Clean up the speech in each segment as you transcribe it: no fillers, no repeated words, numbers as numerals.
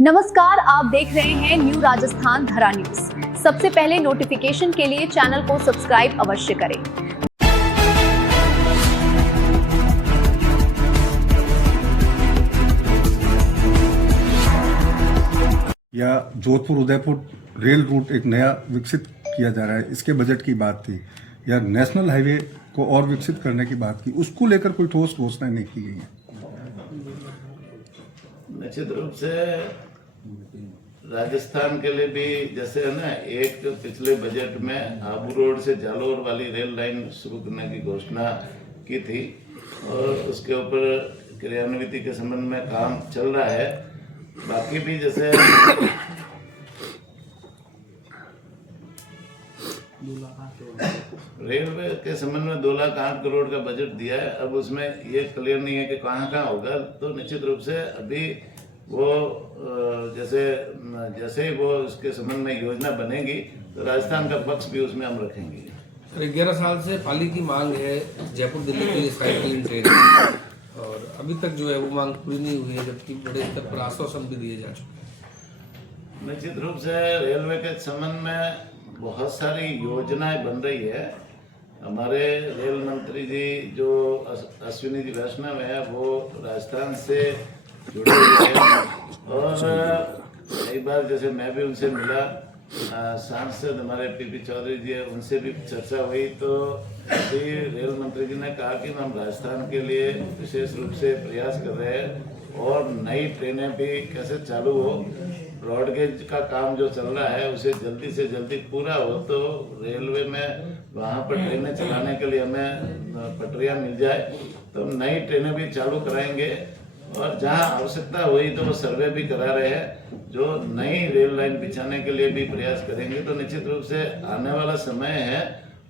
नमस्कार, आप देख रहे हैं न्यू राजस्थान धरा न्यूज। सबसे पहले नोटिफिकेशन के लिए चैनल को सब्सक्राइब अवश्य करें। या जोधपुर उदयपुर रेल रूट एक नया विकसित किया जा रहा है, इसके बजट की बात थी, या नेशनल हाईवे को और विकसित करने की बात की, उसको लेकर कोई ठोस घोषणा नहीं की गई है। निश्चित रूप से राजस्थान के लिए भी जैसे है ना, एक पिछले बजट में आबू रोड से जालोर वाली रेल लाइन शुरू करने की घोषणा की थी और उसके ऊपर क्रियान्विति के संबंध में काम चल रहा है। बाकी भी जैसे रेलवे के संबंध में 2,08,00,000 करोड़ का बजट दिया है। अब उसमें ये क्लियर नहीं है कि कहाँ कहाँ होगा, तो निश्चित रूप से अभी वो जैसे ही वो उसके संबंध में योजना बनेगी तो राजस्थान का पक्ष भी उसमें हम रखेंगे। 11 साल से पाली की मांग है जयपुर दिल्ली के लिए साइकिलिंग ट्रेन, और अभी तक जो है वो मांग पूरी नहीं हुई है, जबकि बड़े स्तर पर आश्वासन भी दिए जा चुके हैं। निश्चित रूप से रेलवे के संबंध में बहुत सारी योजनाएं बन रही है। हमारे रेल मंत्री जी जो अश्विनी जी वैष्णव है वो राजस्थान से जुड़े हुए हैं और कई बार जैसे मैं भी उनसे मिला, सांसद हमारे पीपी चौधरी जी है, उनसे भी चर्चा हुई, तो अभी रेल मंत्री जी ने कहा कि हम राजस्थान के लिए विशेष रूप से प्रयास कर रहे हैं और नई ट्रेनें भी कैसे चालू हो, ब्रॉडगेज का काम जो चल रहा है उसे जल्दी से जल्दी पूरा हो तो रेलवे में वहाँ पर ट्रेनें चलाने के लिए हमें पटरियाँ मिल जाए, तो हम नई ट्रेनें भी चालू कराएंगे और जहाँ आवश्यकता हुई तो वो सर्वे भी करा रहे हैं, जो नई रेल लाइन बिछाने के लिए भी प्रयास करेंगे। तो निश्चित रूप से आने वाला समय है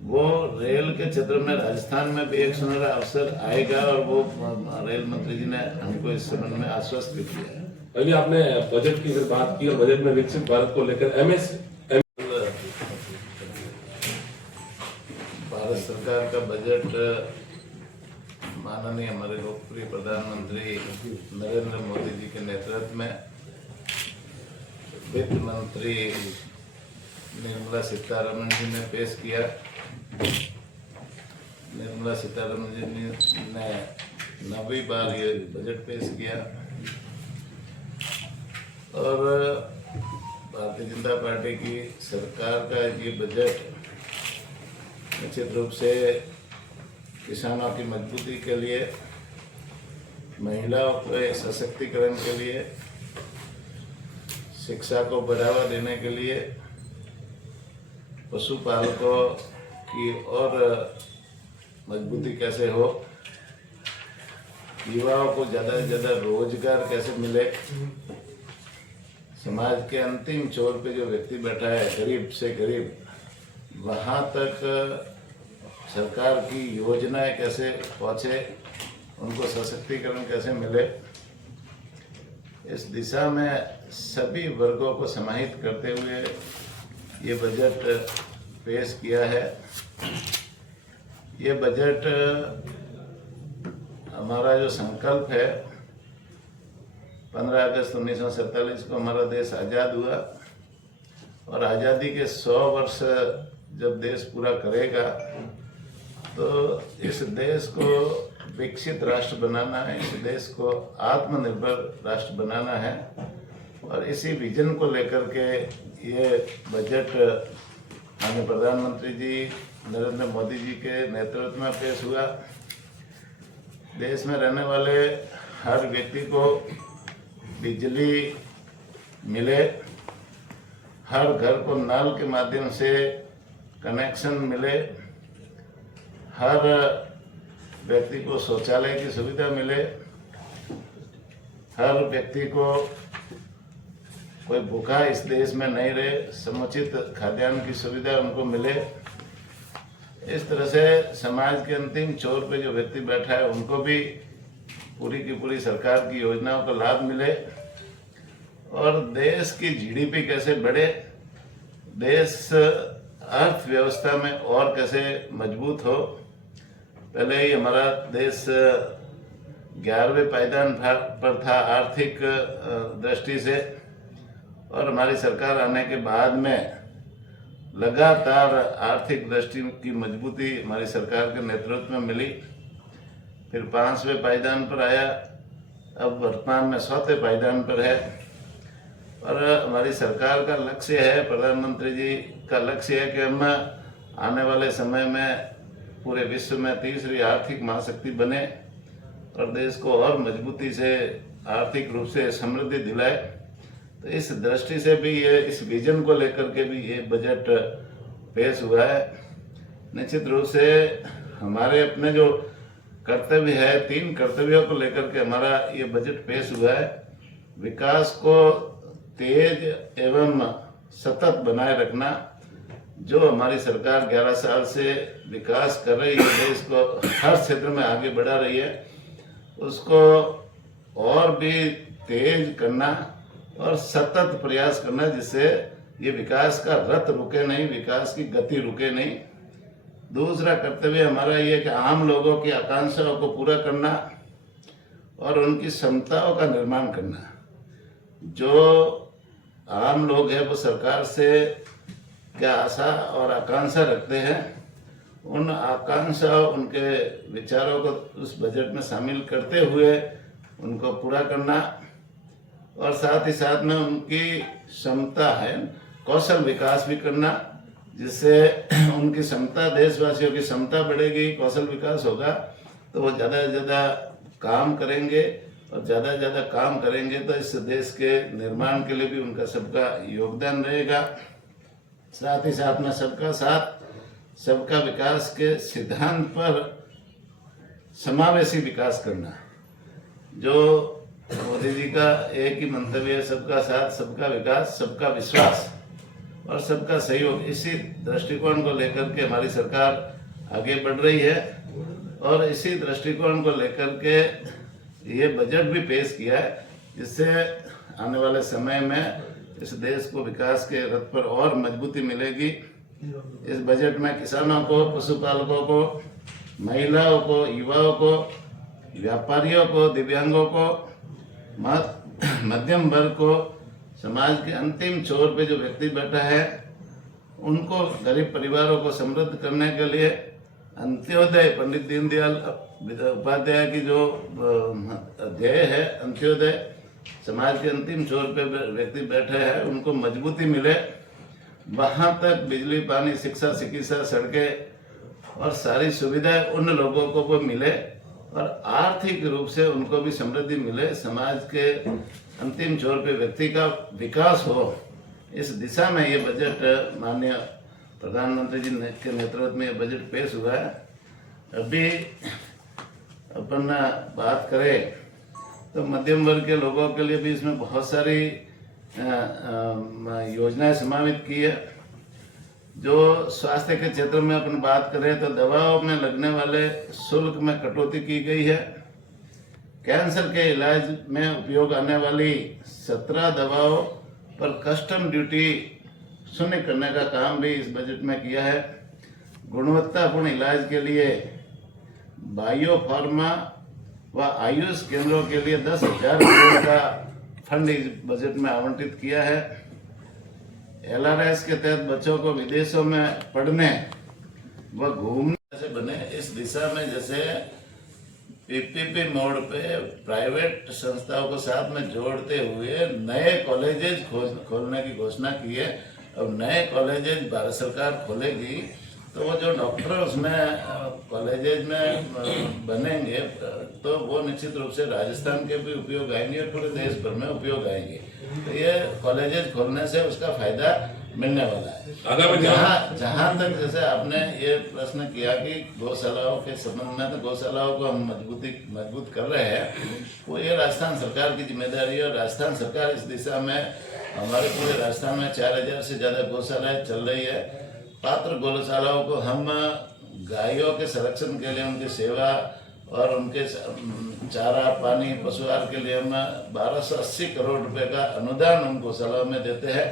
वो रेल के क्षेत्र में राजस्थान में भी एक सुनहरा अवसर आएगा और वो रेल मंत्री जी ने हमको इस संबंध में आश्वस्त भी किया है। अभी आपने बजट की बात की और बजट में विकसित भारत को लेकर भारत सरकार का बजट माननीय हमारे लोकप्रिय प्रधानमंत्री नरेंद्र मोदी जी के नेतृत्व में वित्त मंत्री निर्मला सीतारमण जी ने पेश किया। निर्मला सीतारमण जी ने 9वीं बार ये बजट पेश किया और भारतीय जनता पार्टी की सरकार का ये बजट निश्चित रूप से किसानों की मजबूती के लिए, महिलाओं के सशक्तिकरण के लिए, शिक्षा को बढ़ावा देने के लिए, पशुपालकों की और मजबूती कैसे हो, युवाओं को ज़्यादा से ज़्यादा रोजगार कैसे मिले, समाज के अंतिम छोर पे जो व्यक्ति बैठा है गरीब से गरीब, वहाँ तक सरकार की योजनाएं कैसे पहुँचे, उनको सशक्तिकरण कैसे मिले, इस दिशा में सभी वर्गों को समाहित करते हुए ये बजट पेश किया है। ये बजट हमारा जो संकल्प है, 15 अगस्त 1947 को हमारा देश आज़ाद हुआ और आज़ादी के 100 वर्ष जब देश पूरा करेगा तो इस देश को विकसित राष्ट्र बनाना है, इस देश को आत्मनिर्भर राष्ट्र बनाना है और इसी विजन को लेकर के ये बजट माननीय प्रधानमंत्री जी नरेंद्र मोदी जी के नेतृत्व में पेश हुआ। देश में रहने वाले हर व्यक्ति को बिजली मिले, हर घर को नल के माध्यम से कनेक्शन मिले, हर व्यक्ति को शौचालय की सुविधा मिले, हर व्यक्ति को कोई भूखा इस देश में नहीं रहे, समुचित खाद्यान्न की सुविधा उनको मिले। इस तरह से समाज के अंतिम छोर पे जो व्यक्ति बैठा है उनको भी पूरी की पूरी सरकार की योजनाओं का लाभ मिले और देश की जीडीपी कैसे बढ़े, देश अर्थव्यवस्था में और कैसे मजबूत हो। पहले ही हमारा देश 11वें पायदान पर था आर्थिक दृष्टि से, और हमारी सरकार आने के बाद में लगातार आर्थिक दृष्टि की मजबूती हमारी सरकार के नेतृत्व में मिली। फिर 5वें पायदान पर आया, अब वर्तमान में 100वें पायदान पर है। और हमारी सरकार का लक्ष्य है, प्रधानमंत्री जी का लक्ष्य है कि हम आने वाले समय में पूरे विश्व में तीसरी आर्थिक महाशक्ति बने और देश को और मजबूती से आर्थिक रूप से समृद्धि दिलाए। तो इस दृष्टि से भी ये, इस विजन को लेकर के भी ये बजट पेश हुआ है। निश्चित रूप से हमारे अपने जो कर्तव्य है, 3 कर्तव्यों को लेकर के हमारा ये बजट पेश हुआ है। विकास को तेज एवं सतत बनाए रखना, जो हमारी सरकार 11 साल से विकास कर रही है, देश को हर क्षेत्र में आगे बढ़ा रही है, उसको और भी तेज करना और सतत प्रयास करना, जिससे ये विकास का रथ रुके नहीं, विकास की गति रुके नहीं। दूसरा कर्तव्य हमारा ये कि आम लोगों की आकांक्षाओं को पूरा करना और उनकी क्षमताओं का निर्माण करना। जो आम लोग हैं वो सरकार से क्या आशा और आकांक्षा रखते हैं, उन आकांक्षाओं, उनके विचारों को उस बजट में शामिल करते हुए उनको पूरा करना और साथ ही साथ में उनकी क्षमता है, कौशल विकास भी करना, जिससे उनकी क्षमता, देशवासियों की क्षमता बढ़ेगी, कौशल विकास होगा तो वो ज़्यादा से ज़्यादा काम करेंगे और ज़्यादा से ज़्यादा काम करेंगे तो इस देश के निर्माण के लिए भी उनका सबका योगदान रहेगा। साथ ही साथ में सबका साथ सबका विकास के सिद्धांत पर समावेशी विकास करना, जो मोदी जी का एक ही मंतव्य है, सबका साथ सबका विकास सबका विश्वास और सबका सहयोग। इसी दृष्टिकोण को लेकर के हमारी सरकार आगे बढ़ रही है और इसी दृष्टिकोण को लेकर के ये बजट भी पेश किया है, जिससे आने वाले समय में इस देश को विकास के रथ पर और मजबूती मिलेगी। इस बजट में किसानों को, पशुपालकों को, महिलाओं को, युवाओं को, व्यापारियों को, दिव्यांगों को, मध्यम वर्ग को, समाज के अंतिम छोर पे जो व्यक्ति बैठा है उनको, गरीब परिवारों को समृद्ध करने के लिए अंत्योदय, पंडित दीनदयाल उपाध्याय की जो ध्येय है अंत्योदय, समाज के अंतिम छोर पे व्यक्ति बैठे हैं उनको मजबूती मिले, वहां तक बिजली, पानी, शिक्षा, चिकित्सा, सड़कें और सारी सुविधाएं उन लोगों को वो मिले और आर्थिक रूप से उनको भी समृद्धि मिले, समाज के अंतिम छोर पे व्यक्ति का विकास हो। इस दिशा में ये बजट माननीय प्रधानमंत्री जी के नेतृत्व में ये बजट पेश हुआ है। अभी अपन बात करें तो मध्यम वर्ग के लोगों के लिए भी इसमें बहुत सारी योजनाएं समावित की है। जो स्वास्थ्य के क्षेत्र में अपन बात करें तो दवाओं में लगने वाले शुल्क में कटौती की गई है। कैंसर के इलाज में उपयोग आने वाली 17 दवाओं पर कस्टम ड्यूटी शून्य करने का काम भी इस बजट में किया है। गुणवत्तापूर्ण इलाज के लिए बायो फार्मा व आयुष केंद्रों के लिए 10,000 करोड़ का फंड इस बजट में आवंटित किया है। LRS के तहत बच्चों को विदेशों में पढ़ने व घूमने से बने, इस दिशा में जैसे PPP मोड पे प्राइवेट संस्थाओं को साथ में जोड़ते हुए नए कॉलेजेस खोलने की घोषणा की है। अब नए कॉलेजेस भारत सरकार खोलेगी तो वो जो डॉक्टर उसमें कॉलेजेस में बनेंगे तो वो निश्चित रूप से राजस्थान के भी उपयोग आएंगे और पूरे देश भर में उपयोग आएंगे। तो ये कॉलेजेस खोलने से उसका फायदा मिलने वाला है। जहाँ तक जैसे आपने ये प्रश्न किया कि गौशालाओं के संबंध में, तो गौशालाओं को हम मजबूत कर रहे हैं, वो ये राजस्थान सरकार की जिम्मेदारी है और राजस्थान सरकार इस दिशा में, हमारे पूरे राजस्थान में 4000 से ज़्यादा गौशालाएं चल रही है। पात्र गौशालाओं को हम गायों के संरक्षण के लिए, उनकी सेवा और उनके चारा, पानी, पशु आहार के लिए हम 1280 करोड़ रुपए का अनुदान उन गौशालाओं में देते हैं।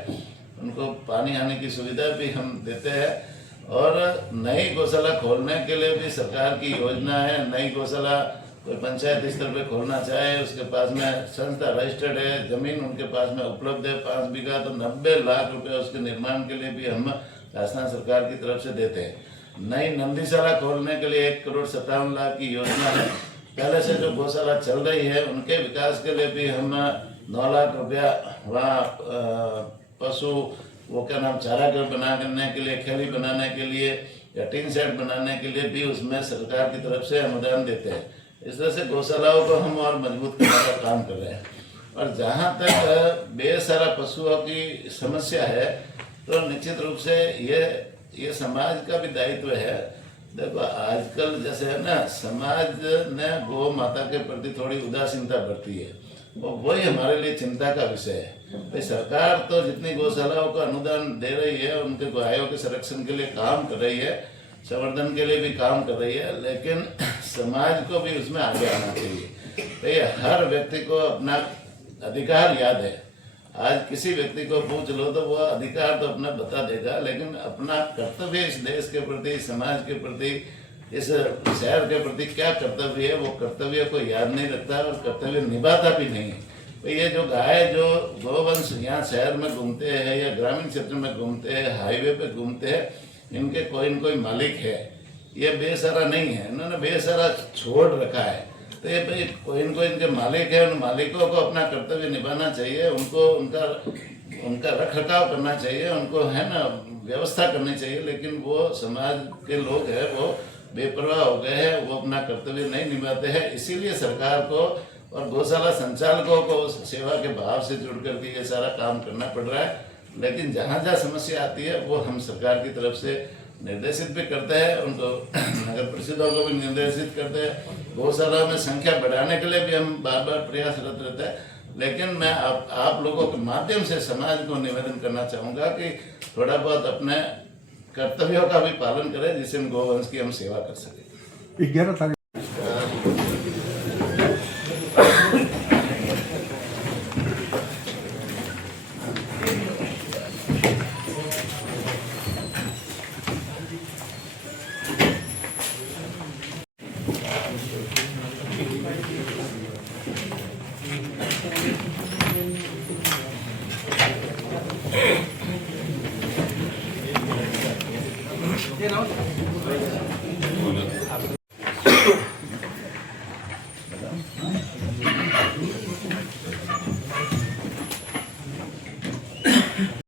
उनको पानी आने की सुविधा भी हम देते हैं और नई गौशाला खोलने के लिए भी सरकार की योजना है। नई गौशाला कोई पंचायत स्तर पे खोलना चाहे, उसके पास में संस्था रजिस्टर्ड है, जमीन उनके पास में उपलब्ध है 5 बीघा, तो 90 लाख रुपए उसके निर्माण के लिए भी हम राजस्थान सरकार की तरफ से देते हैं। नई नंदीशाला खोलने के लिए 1,57,00,000 की योजना है। पहले से जो गौशाला चल रही है उनके विकास के लिए भी हम 9 लाख रुपया वहाँ पशु वो क्या नाम चारागाह बनाने के लिए, खेली बनाने के लिए या टीन शेड बनाने के लिए भी उसमें सरकार की तरफ से अनुदान देते हैं। इस तरह से गौशालाओं को हम और मजबूत करने का काम कर रहे हैं। और जहाँ तक बेसहारा पशुओं की समस्या है तो निश्चित रूप से ये समाज का भी दायित्व है। देखो आजकल जैसे है ना, समाज ने गौ माता के प्रति थोड़ी उदासीनता बरती है, वही हमारे लिए चिंता का विषय है। भाई सरकार तो जितनी गौशालाओं को अनुदान दे रही है, उनके गायों के संरक्षण के लिए काम कर रही है, संवर्धन के लिए भी काम कर रही है, लेकिन समाज को भी उसमें आगे आना चाहिए। तो ये हर व्यक्ति को अपना अधिकार याद है। आज किसी व्यक्ति को पूछ लो तो वो अधिकार तो अपना बता देगा, लेकिन अपना कर्तव्य इस देश के प्रति, समाज के प्रति, इस शहर के प्रति क्या कर्तव्य है, वो कर्तव्य को याद नहीं रखता और कर्तव्य निभाता भी नहीं है। तो ये जो गाय, जो गोवंश यहाँ शहर में घूमते हैं या ग्रामीण क्षेत्र में घूमते हैं, हाईवे पे घूमते हैं, इनके कोई न कोई मालिक है। ये बेसहारा नहीं है, इन्होंने बेसहारा छोड़ रखा है। तो ये भाई कोई न कोई इनके मालिक है, उन मालिकों को अपना कर्तव्य निभाना चाहिए, उनको उनका रख रखाव करना चाहिए, उनको है ना व्यवस्था करनी चाहिए। लेकिन वो समाज के लोग हैं वो बेपरवाह हो गए हैं, वो अपना कर्तव्य नहीं निभाते हैं। इसीलिए सरकार को और गौशाला संचालकों को उस सेवा के भाव से जुड़ करके ये सारा काम करना पड़ रहा है। लेकिन जहाँ जहाँ समस्या आती है वो हम सरकार की तरफ से निर्देशित भी करते हैं, उनको नगर परिषदों को भी निर्देशित करते हैं। गौशाला में संख्या बढ़ाने के लिए भी हम बार बार प्रयासरत रहते हैं। लेकिन मैं आप लोगों के माध्यम से समाज को निवेदन करना चाहूँगा कि थोड़ा बहुत अपने कर्तव्यों का भी पालन करें, जिससे गौवंश की हम सेवा कर सकें। 11 तारीख